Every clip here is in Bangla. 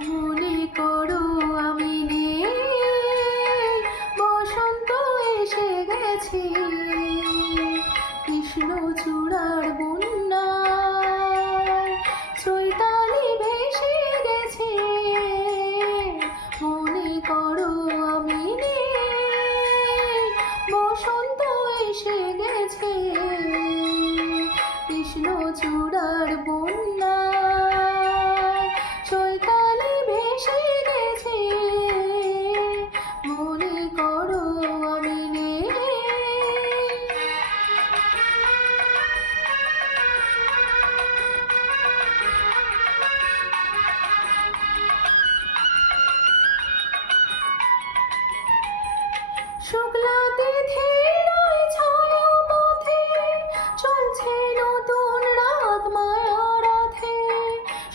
মনে করো আমি নেই, বসন্ত এসে গেছে, কৃষ্ণচূড়ার বন্যায় চৈতালি ভেসে গেছে। মনে করো আমি নেই, বসন্ত এসে গেছে, কৃষ্ণচূড়ার বন্যায় চৈতালি ভেসে গেছে। মনে করো আমি নেই। শুক্লা তিথির ওই ছায়াপথে চলছে নতুন রাত মায়া রাধে।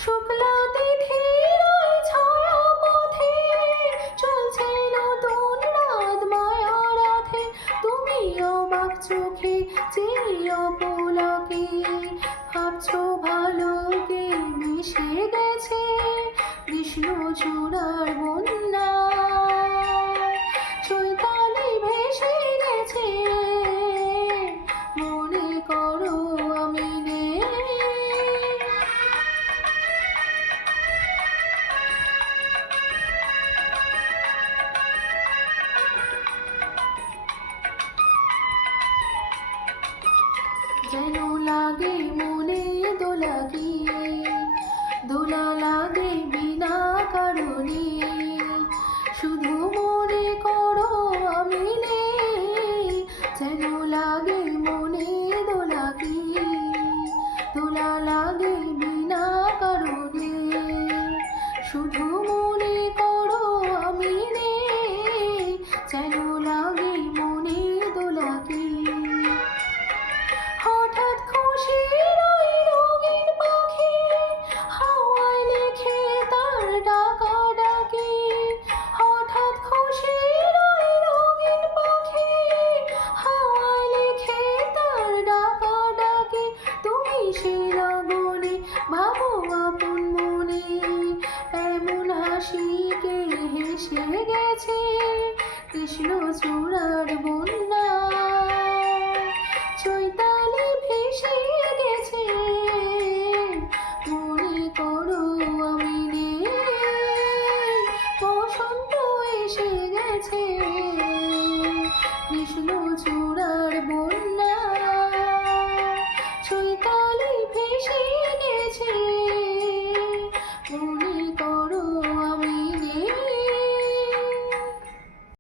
শুক্লা তিথির ওই ছায়াপথে চলছে নতুন রাত মায়া রাধে। তুমি অবাক চোখে চেয়ে অপলকে ভাবছো ভালোকে মিশে গেছে, কৃষ্ণচূড়ার বন্যায় চৈতালি ভেসে গেছে। মনে করো আমি নেই। যেন লাগে মনে দোলা গিয়ে, দোলা লাগে বিনা কারণে, শুধু মনে করো আমি নেই। যেন লাগে মনে দোলা গিয়ে, দোলা লাগে বিনা কারণে, শুধু মনে করো আমি নেই। যেন লাগে মনে দোলা গিয়ে। হঠাৎ খুশির ওই রঙিন পাখি হাওয়ায় লেখে তার ডাকাডাকি। হঠাৎ খুশির ওই রঙিন পাখি হাওয়ায় লেখে তার ডাকাডাকি। তুমি সে লগনে ভাবো আপন মনে, এমন হাসিকে হেসে গেছে, কৃষ্ণচূড়ার বন্যা।